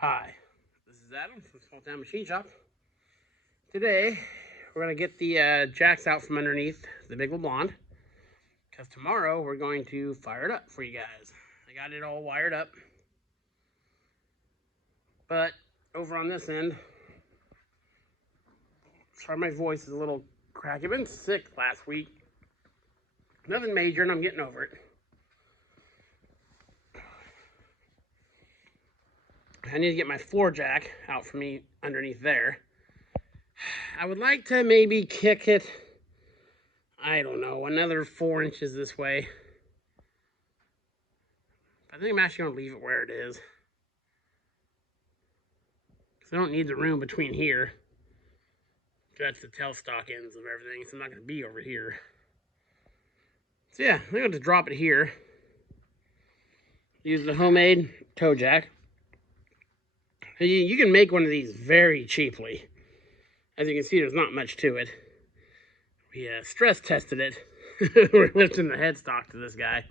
Hi, this is Adam from Small Town Machine Shop. Today, we're going to get the jacks out from underneath the big leblond, because tomorrow we're going to fire it up for you guys. I got it all wired up, but over on this end, sorry my voice is a little cracky. I've been sick last week. Nothing major, and I'm getting over it. I need to get my floor jack out from me underneath there. I would like to maybe kick it, I don't know, another 4 inches this way. I think I'm actually going to leave it where it is, because I don't need the room between here. That's the tailstock ends of everything, so I'm not going to be over here. So yeah, I'm going to drop it here. Use the homemade toe jack. You can make one of these very cheaply. As you can see, there's not much to it. We stress tested it. We're lifting the headstock to this guy.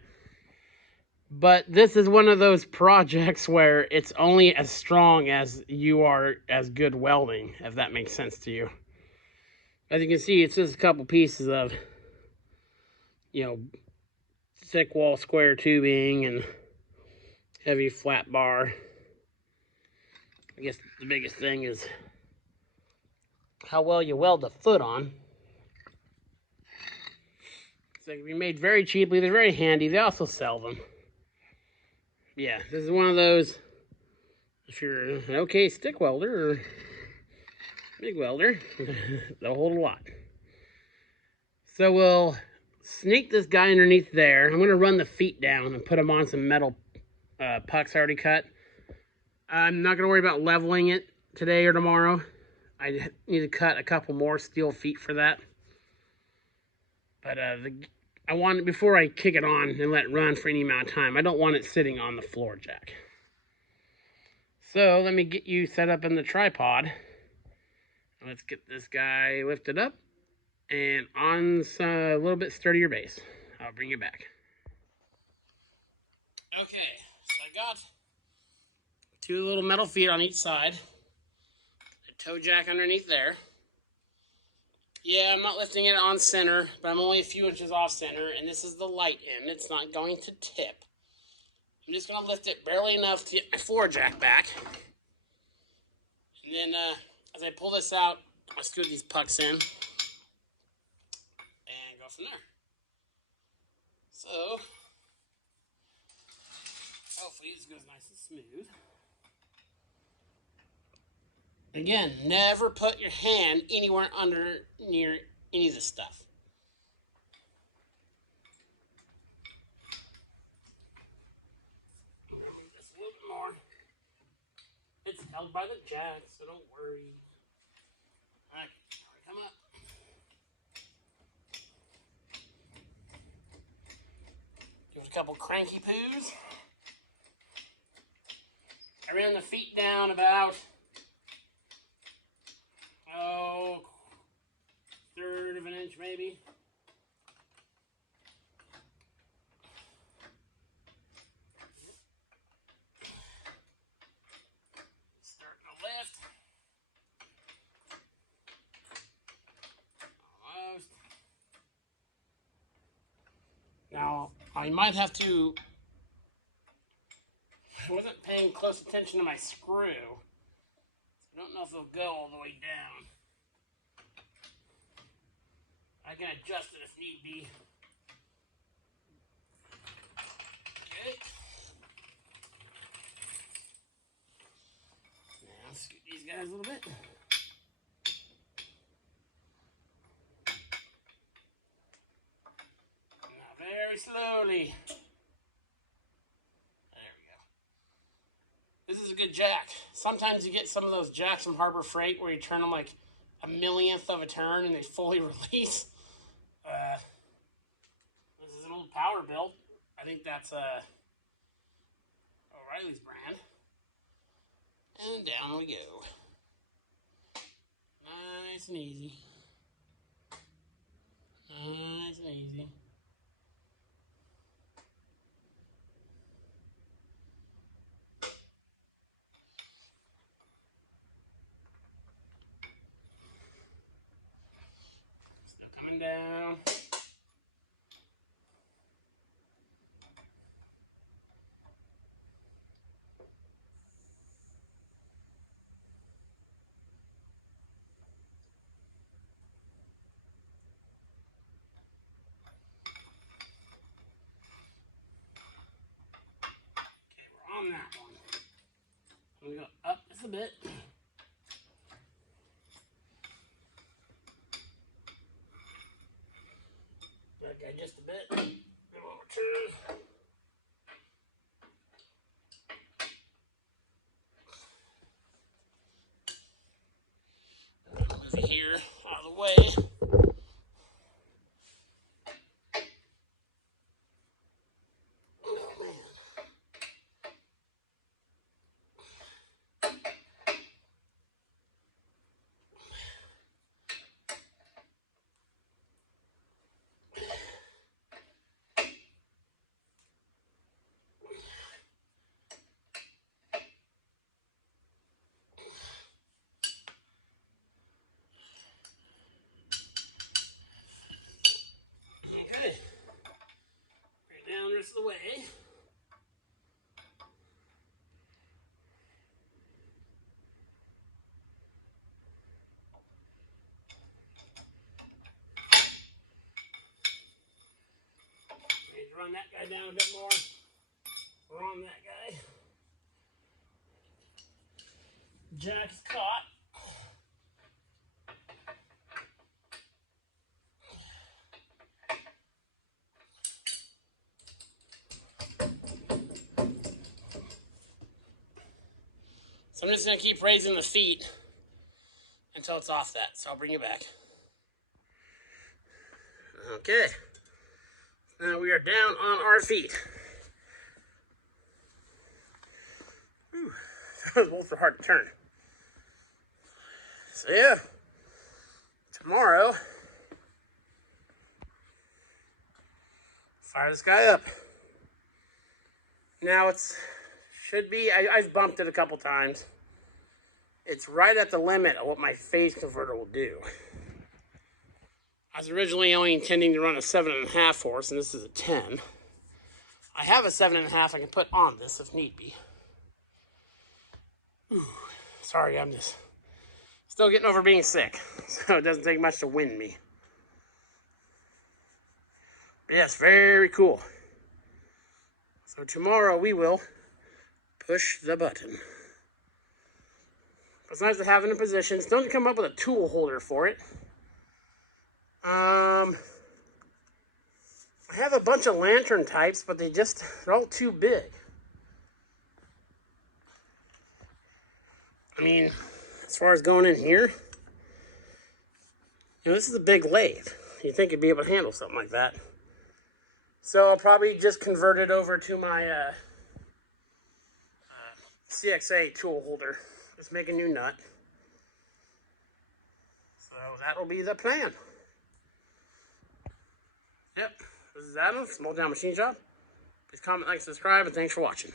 But this is one of those projects where it's only as strong as you are as good welding, if that makes sense to you. As you can see, it's just a couple pieces of, thick wall square tubing and heavy flat bar. I guess the biggest thing is how well you weld the foot on. So they can be made very cheaply. They're very handy. They also sell them. Yeah, this is one of those, if you're an okay stick welder or big welder, they'll hold a lot. So we'll sneak this guy underneath there. I'm going to run the feet down and put them on some metal pucks I already cut. I'm not going to worry about leveling it today or tomorrow. I need to cut a couple more steel feet for that. But I want it, before I kick it on and let it run for any amount of time, I don't want it sitting on the floor jack. So let me get you set up in the tripod. Let's get this guy lifted up and on a little bit sturdier base. I'll bring you back. Okay, so I got 2 little metal feet on each side. A toe jack underneath there. Yeah, I'm not lifting it on center, but I'm only a few inches off center, and this is the light end. It's not going to tip. I'm just going to lift it barely enough to get my floor jack back. And then as I pull this out, I'll screw these pucks in and go from there. So, hopefully this goes nice and smooth. Again, never put your hand anywhere near any of this stuff. Just a little bit more. It's held by the jack, so don't worry. Alright, come up. Give it a couple cranky poos. I ran the feet down about, 1/3 of an inch maybe. Starting to lift. Almost. Now, I might have to, I wasn't paying close attention to my screw. I don't know if it'll go all the way down. I can adjust it if need be. Okay. Now scoot these guys a little bit. Now very slowly. There we go. This is a good jack. Sometimes you get some of those jacks from Harbor Freight where you turn them like a millionth of a turn and they fully release. This is an old Power Built. I think that's O'Reilly's brand. And down we go. Nice and easy. Nice and easy. Come down. On that one. We go up just a bit. That guy just a bit. Then we'll return. Move it here out of the way. Okay. Right down the rest of the way. Run that guy down a bit more. Run that guy. Jack's caught. So I'm just going to keep raising the feet until it's off that. So I'll bring you back. Okay. Now we are down on our feet. Whew. Those bolts are hard to turn. So yeah, tomorrow, fire this guy up. Now should be, I've bumped it a couple times. It's right at the limit of what my phase converter will do. I was originally only intending to run a 7.5 horse, and this is a 10. I have a 7.5 I can put on this if need be. Whew. Sorry, I'm just still getting over being sick, so it doesn't take much to win me. But yes, very cool. So tomorrow we will push the button. It's nice to have it in position. Still need to come up with a tool holder for it. I have a bunch of lantern types, but they're all too big. I mean, as far as going in here, this is a big lathe. You'd think you'd be able to handle something like that. So I'll probably just convert it over to my CXA tool holder. Just make a new nut. So that will be the plan. Yep, this is Adam, Small Town Machine Shop. Please comment, like, subscribe, and thanks for watching.